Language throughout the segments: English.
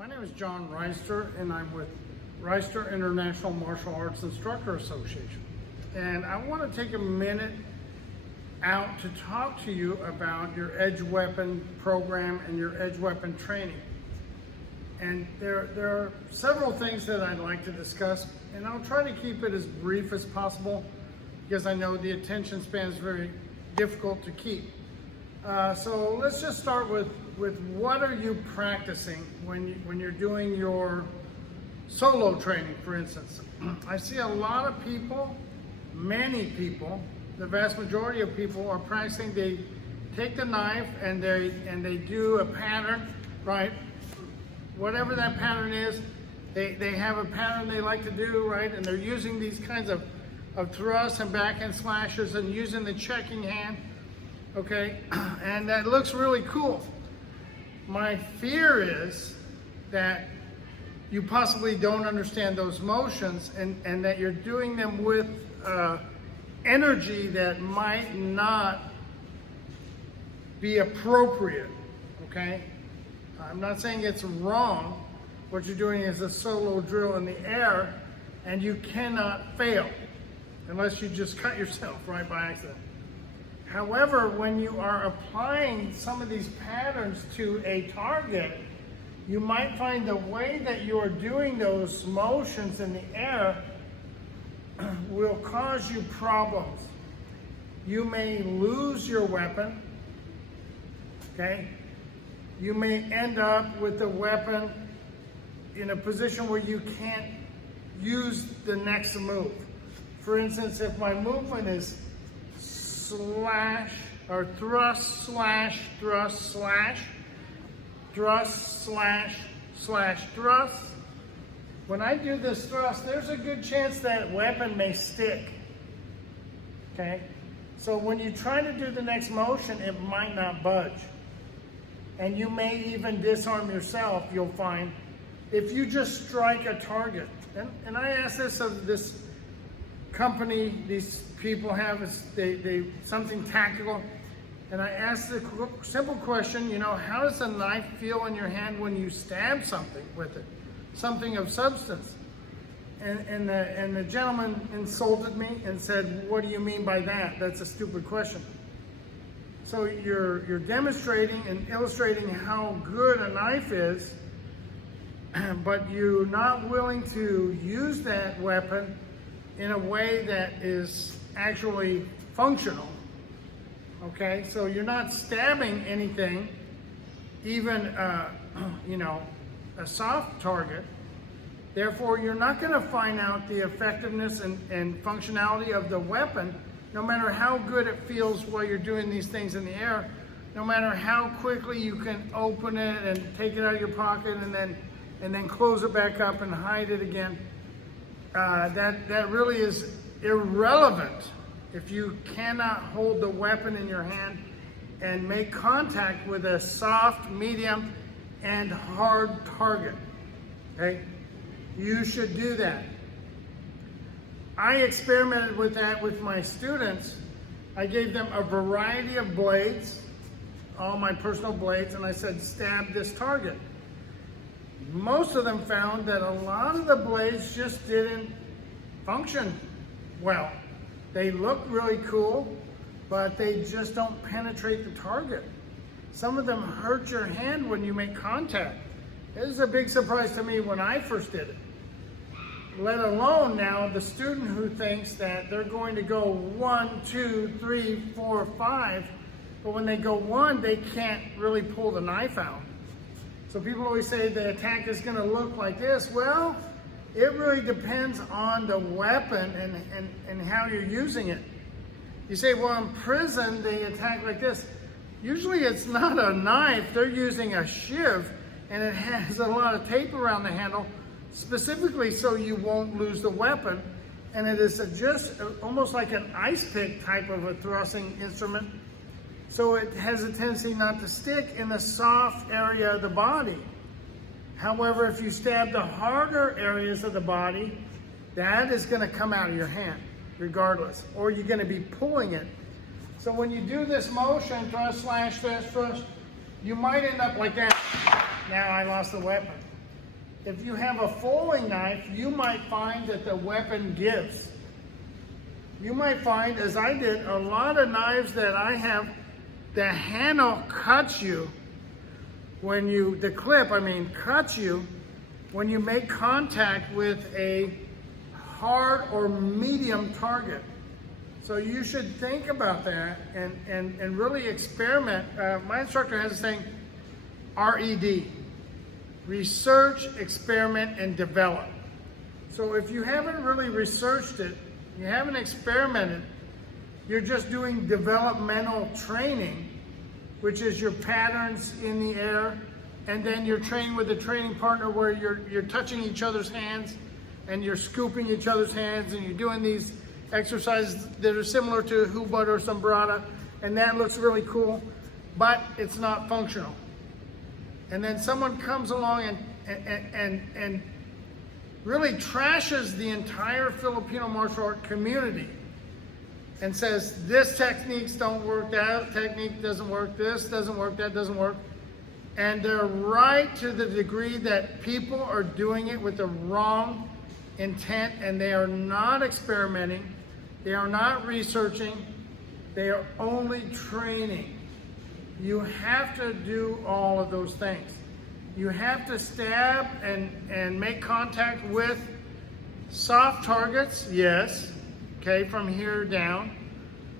My name is John Reister, and I'm with Reister International Martial Arts Instructor Association. And I want to take a minute out to talk to you about your Edge Weapon program and your Edge Weapon training. And there are several things that I'd like to discuss, and I'll try to keep it as brief as possible because I know the attention span is very difficult to keep. So let's just start with what are you practicing when you're doing your solo training, for instance. I see a lot of people, many people, the vast majority of people are practicing. They take the knife and they do a pattern, right? Whatever that pattern is, they have a pattern they like to do, right? And they're using these kinds of thrusts and backhand slashes and using the checking hand, okay? And that looks really cool. My fear is that you possibly don't understand those motions and that you're doing them with energy that might not be appropriate, okay? I'm not saying it's wrong. What you're doing is a solo drill in the air, and you cannot fail unless you just cut yourself, right, by accident. However, when you are applying some of these patterns to a target, you might find the way that you are doing those motions in the air will cause you problems. You may lose your weapon, okay? You may end up with the weapon in a position where you can't use the next move. For instance, if my movement is slash or thrust slash thrust slash thrust slash slash thrust, when I do this thrust, there's a good chance that weapon may stick, okay? So when you try to do the next motion, it might not budge. And you may even disarm yourself, you'll find, if you just strike a target. And I ask this of this company, these people have they something tactical, and I ask the simple question, you know, how does the knife feel in your hand when you stab something with it, something of substance? And the gentleman insulted me and said, what do you mean by that? That's a stupid question. So you're demonstrating and illustrating how good a knife is, but you're not willing to use that weapon in a way that is actually functional, okay? So you're not stabbing anything, even, you know, a soft target. Therefore, you're not gonna find out the effectiveness and functionality of the weapon, no matter how good it feels while you're doing these things in the air, no matter how quickly you can open it and take it out of your pocket and then close it back up and hide it again. That really is irrelevant if you cannot hold the weapon in your hand and make contact with a soft, medium, and hard target, okay? You should do that. I experimented with that with my students. I gave them a variety of blades, all my personal blades, and I said, stab this target. Most of them found that a lot of the blades just didn't function well. They look really cool, but they just don't penetrate the target. Some of them hurt your hand when you make contact. It was a big surprise to me when I first did it. Let alone now the student who thinks that they're going to go 1, 2, 3, 4, 5, but when they go 1, they can't really pull the knife out. So people always say the attack is going to look like this. Well, it really depends on the weapon and how you're using it. You say, well, in prison, they attack like this. Usually it's not a knife. They're using a shiv, and it has a lot of tape around the handle, specifically so you won't lose the weapon. And it is just almost like an ice pick type of a thrusting instrument. So it has a tendency not to stick in the soft area of the body. However, if you stab the harder areas of the body, that is going to come out of your hand regardless, or you're going to be pulling it. So when you do this motion, thrust, slash, thrust, you might end up like that. Now I lost the weapon. If you have a folding knife, you might find that the weapon gives. You might find, as I did, a lot of knives that I have, the handle cuts you when you, the clip, I mean, cuts you when you make contact with a hard or medium target. So you should think about that and really experiment. My instructor has this thing, RED, research, experiment, and develop. So if you haven't really researched it, you haven't experimented, you're just doing developmental training, which is your patterns in the air, and then you're training with a training partner where you're touching each other's hands and you're scooping each other's hands and you're doing these exercises that are similar to Hubud or Sombrada, and that looks really cool, but it's not functional. And then someone comes along and really trashes the entire Filipino martial art community and says, this techniques don't work, that technique doesn't work, this doesn't work, that doesn't work. And they're right to the degree that people are doing it with the wrong intent, and they are not experimenting, they are not researching, they are only training. You have to do all of those things. You have to stab and make contact with soft targets, yes, okay, from here down,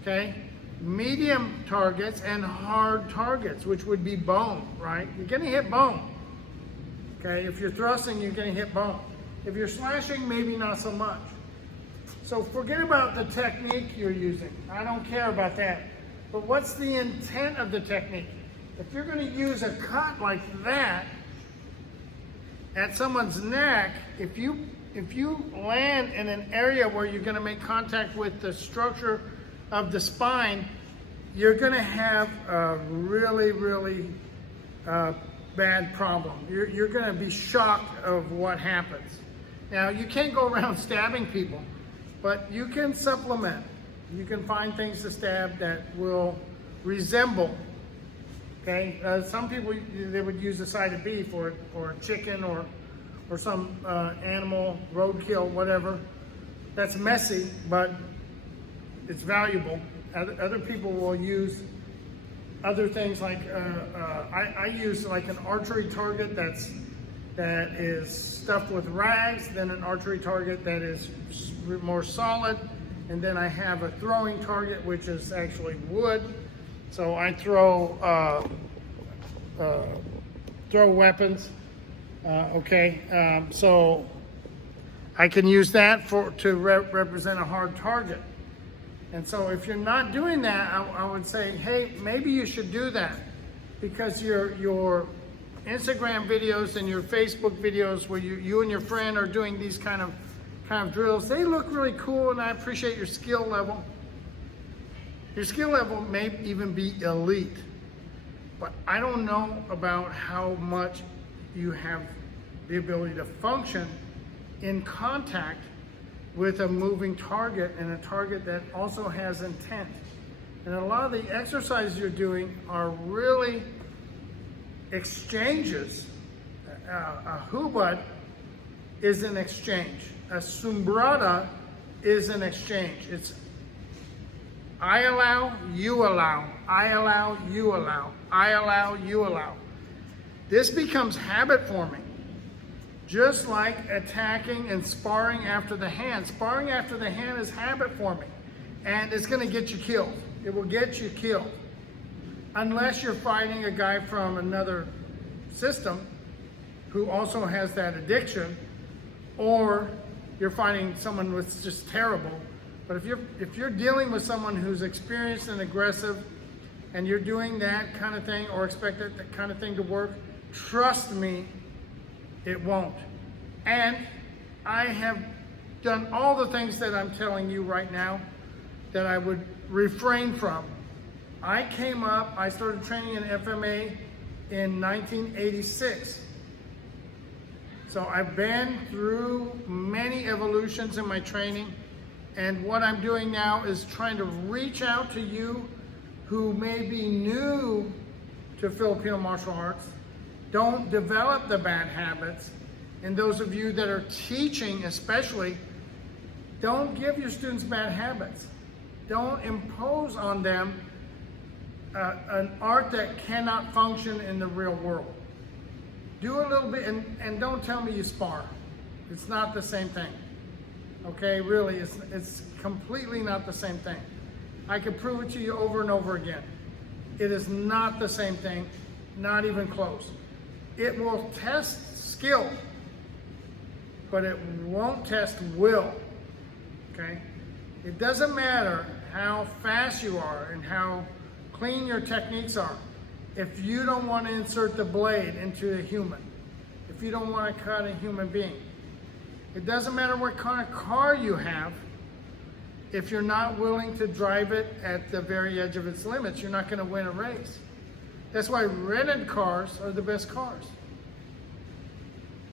okay, medium targets and hard targets, which would be bone, right? You're gonna hit bone, okay? If you're thrusting, you're gonna hit bone. If you're slashing, maybe not so much. So forget about the technique you're using. I don't care about that. But what's the intent of the technique? If you're going to use a cut like that at someone's neck, if you land in an area where you're going to make contact with the structure of the spine, you're going to have a really bad problem. You're going to be shocked of what happens. Now, you can't go around stabbing people, but you can supplement. You can find things to stab that will resemble, okay? Some people, they would use a side of beef or chicken or some animal, roadkill, whatever. That's messy, but it's valuable. Other people will use other things like, I use like an archery target that is stuffed with rags, then an archery target that is more solid, and then I have a throwing target, which is actually wood. So I throw weapons, okay? So I can use that to represent a hard target. And so if you're not doing that, I would say, hey, maybe you should do that, because your Instagram videos and your Facebook videos where you and your friend are doing these kind of drills, they look really cool, and I appreciate your skill level. Your skill level may even be elite, but I don't know about how much you have the ability to function in contact with a moving target, and a target that also has intent. And a lot of the exercises you're doing are really exchanges. A Hubud is an exchange. A Sombrada is an exchange. It's I allow, you allow. I allow, you allow. I allow, you allow. This becomes habit forming. Just like attacking and sparring after the hand. Sparring after the hand is habit forming, and it's going to get you killed. It will get you killed. Unless you're fighting a guy from another system who also has that addiction, or you're fighting someone who's just terrible. But if you're dealing with someone who's experienced and aggressive, and you're doing that kind of thing or expect that kind of thing to work, trust me, it won't. And I have done all the things that I'm telling you right now that I would refrain from. I started training in FMA in 1986. So I've been through many evolutions in my training, and what I'm doing now is trying to reach out to you who may be new to Filipino martial arts, don't develop the bad habits, and those of you that are teaching especially, don't give your students bad habits. Don't impose on them an art that cannot function in the real world. Do a little bit, and don't tell me you spar. It's not the same thing. Okay, really, it's completely not the same thing. I can prove it to you over and over again. It is not the same thing, not even close. It will test skill, but it won't test will, okay? It doesn't matter how fast you are and how clean your techniques are if you don't want to insert the blade into a human, if you don't want to cut a human being. It doesn't matter what kind of car you have. If you're not willing to drive it at the very edge of its limits, you're not going to win a race. That's why rented cars are the best cars.